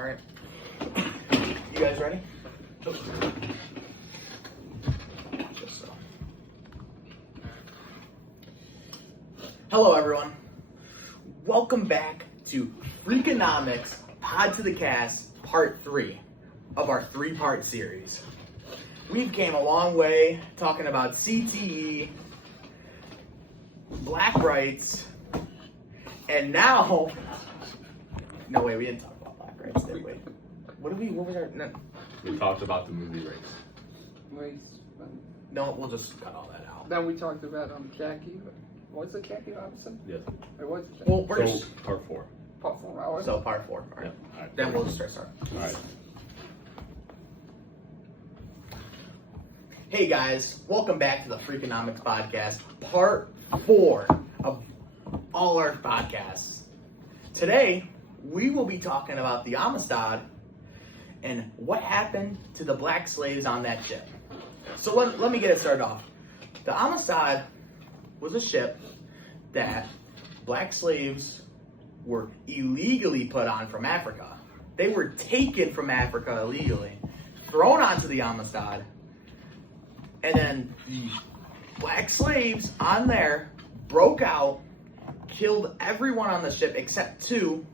All right. You guys ready? Just so. Hello, everyone. Welcome back to Freakonomics Pod to the Cast Part 3 of our 3-part series. We've came a long way talking about CTE, black rights, and now... No, wait, we didn't talk about black rights, did we? What was our... No. We talked about the movie Race. No, we'll just cut all that out. Then we talked about Jackie. Was it Jackie Robinson? Yes. It was Jackie. Well, we're So, just... part 4. Part 4 hours. So, part 4. All right. Yep. All right. Then we'll just start. All right. Hey guys, welcome back to the Freakonomics Podcast, Part 4 of all our podcasts. Today, we will be talking about the Amistad and what happened to the black slaves on that ship. So let me get it started off. The Amistad was a ship that black slaves were illegally put on from Africa. They were taken from Africa illegally, thrown onto the Amistad, and then the black slaves on there broke out, killed everyone on the ship except 2,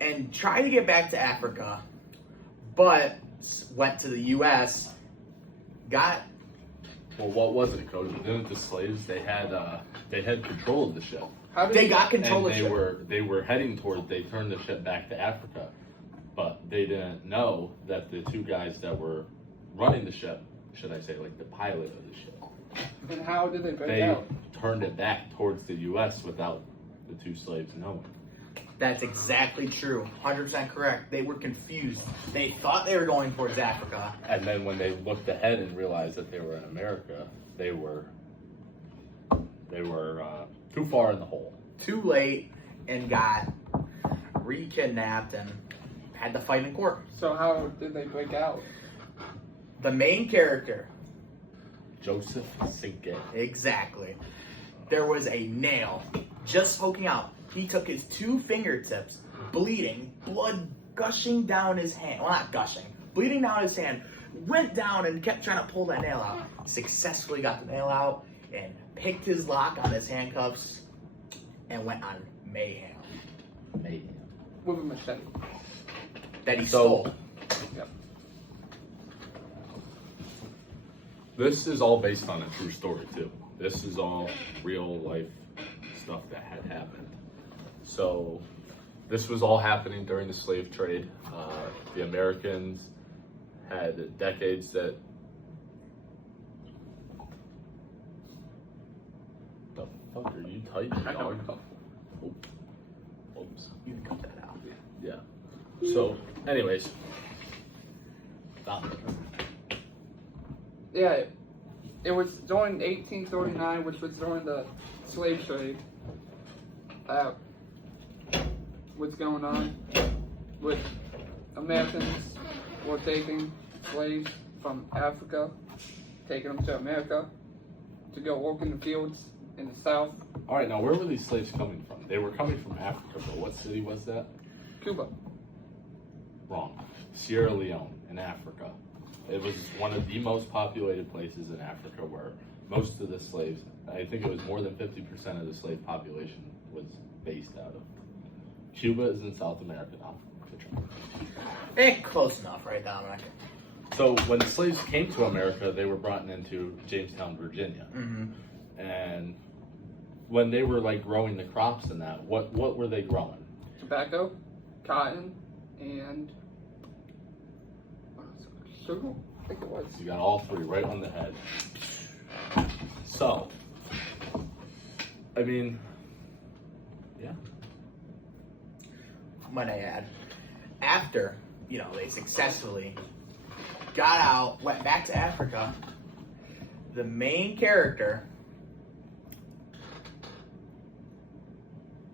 and tried to get back to Africa, but went to the U.S., got... Well, what was it, Coach? Didn't the slaves, they had control of the ship. They got control of the ship. And they were heading towards, they turned the ship back to Africa, but they didn't know that the 2 guys that were running the ship, should I say, like the pilot of the ship. And how did they break They out? turned it back towards the U.S. without the 2 slaves knowing. That's exactly true. 100% correct. They were confused. They thought they were going towards Africa. And then when they looked ahead and realized that they were in America, they were too far in the hole. Too late, and got re-kidnapped and had to fight in court. So how did they break out? The main character... Joseph Cinque. Exactly. There was a nail just poking out. He took his 2 fingertips, bleeding, blood gushing down his hand. Well, not gushing, bleeding down his hand. Went down and kept trying to pull that nail out. Successfully got the nail out and picked his lock on his handcuffs and went on mayhem. Mayhem. With a machete. That he stole. Yep. This is all based on a true story, too. This is all real life stuff that had happened. So, this was all happening during the slave trade. The Americans had decades that... The fuck are you typing, I don't dog? know. Oops. You can cut that out. Yeah. So, anyways. Stop it. Yeah, it was during 1839, which was during the slave trade. What's going on with Americans were taking slaves from Africa, taking them to America to go work in the fields in the South. All right, now where were these slaves coming from? They were coming from Africa, but what city was that? Cuba. Wrong. Sierra Leone in Africa. It was one of the most populated places in Africa where most of the slaves, I think it was more than 50% of the slave population was based out of. Cuba is in South America now. Close enough, right, Dominic? So when the slaves came to America, they were brought into Jamestown, Virginia. Mm-hmm. And when they were like growing the crops and that, what were they growing? Tobacco, cotton, and sugar, I think it was. You got all 3 right on the head. So, I mean, yeah. Might I add, after, they successfully got out, went back to Africa, the main character,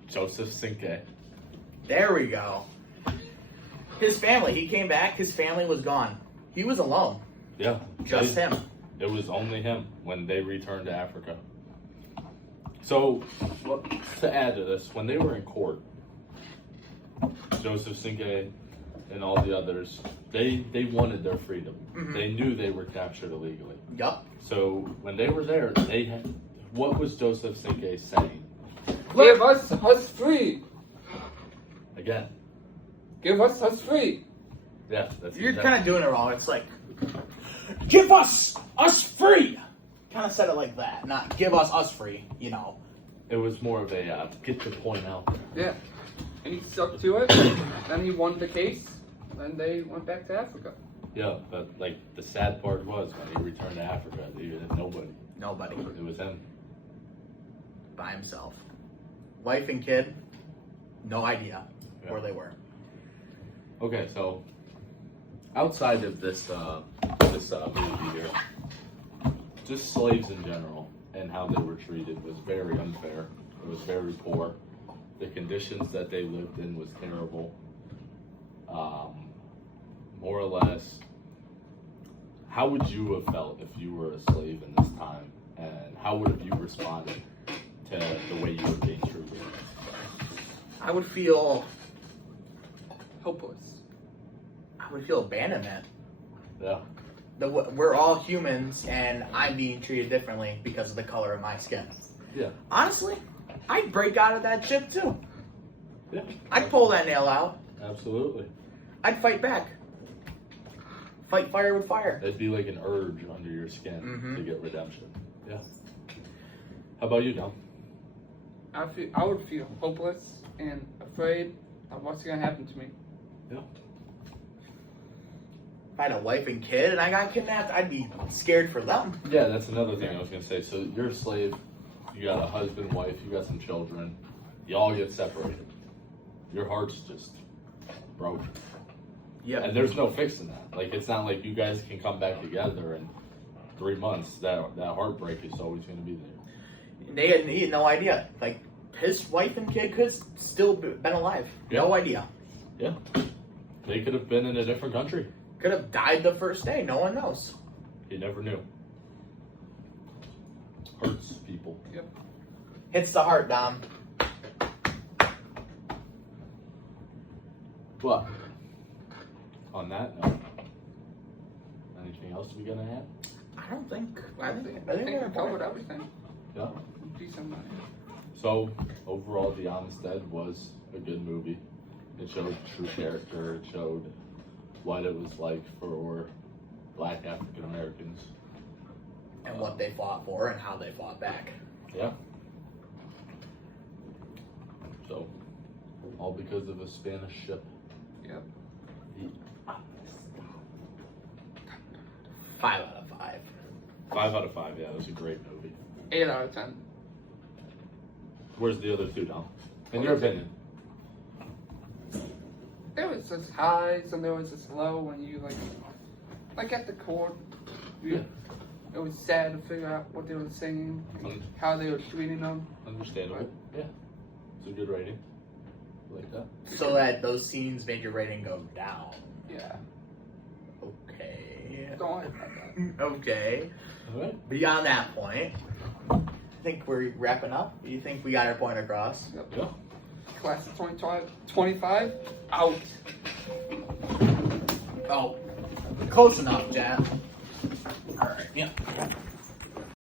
Joseph Cinque. there we go. His family, he came back, his family was gone. He was alone. Yeah. Just him. It was only him when they returned to Africa. So, to add to this, when they were in court, Joseph Cinque and all the others, they wanted their freedom. Mhm. They knew they were captured illegally. Yup. So when they were there, they had, what was Joseph Cinque saying? Give us free. Again, Give us free. yeah, that's You're exactly- kind of doing it wrong. It's like, give us free. Kind of said it like that, not give us free. You know. It was more of a get the point out there. Yeah. And he stuck to it. Then he won the case. And they went back to Africa. Yeah, but like the sad part was when he returned to Africa, he had nobody. Nobody It was him. by himself. Wife and kid, no idea Yeah. where they were. Okay, so outside of this movie here, just slaves in general and how they were treated was very unfair. It was very poor. The conditions that they lived in was terrible. More or less, how would you have felt if you were a slave in this time, and how would have you responded to the way you were being treated? I would feel Hopeless. abandonment. Yeah, We're all humans, and I'm being treated differently because of the color of my skin. yeah, Honestly, I'd break out of that shit too. yeah, I'd pull that nail out. absolutely. I'd fight back. Fight fire with fire. It'd be like an urge under your skin Mhm. to get redemption. Yeah. How about you, Dom? I would feel hopeless and afraid of what's going to happen to me. Yeah. If I had a wife and kid and I got kidnapped, I'd be scared for them. Yeah, that's another thing I was gonna say. So you're a slave, you got a husband, wife, you got some children, you all get separated. Your heart's just broken. Yeah. And there's no fixing that. Like, it's not like you guys can come back together in 3 months. That heartbreak is always gonna be there. He had no idea. Like, his wife and kid could still been alive. No idea. Yeah. They could have been in a different country. Could have died the first day. No one knows. You never knew. Hurts people. Yep. Hits the heart, Dom. But on that note, anything else we gonna add? I don't think. I think we covered everything. Yeah. Decent money. So overall, The Amistad was a good movie. It showed true character. It showed what it was like for Black African Americans. And what they fought for and how they fought back. Yeah. So all because of a Spanish ship. Yep. The Amistad. 5 out of 5. 5 out of 5. Yeah, it was a great movie. 8 out of 10. Where's the other two, Dom? In What your is it? opinion? There was just highs and there was just low when you like at the core. Yeah. It was sad to figure out what they were singing, and how they were treating them. Understandable. Yeah. It's a good rating. Like that. So that those scenes made your rating go down. Yeah. Okay. Don't worry about that. Okay. Alright. Beyond that point, I think we're wrapping up. You think we got our point across? Yeah. Class of 25, out. Oh, close enough, Jack. All right. Yeah.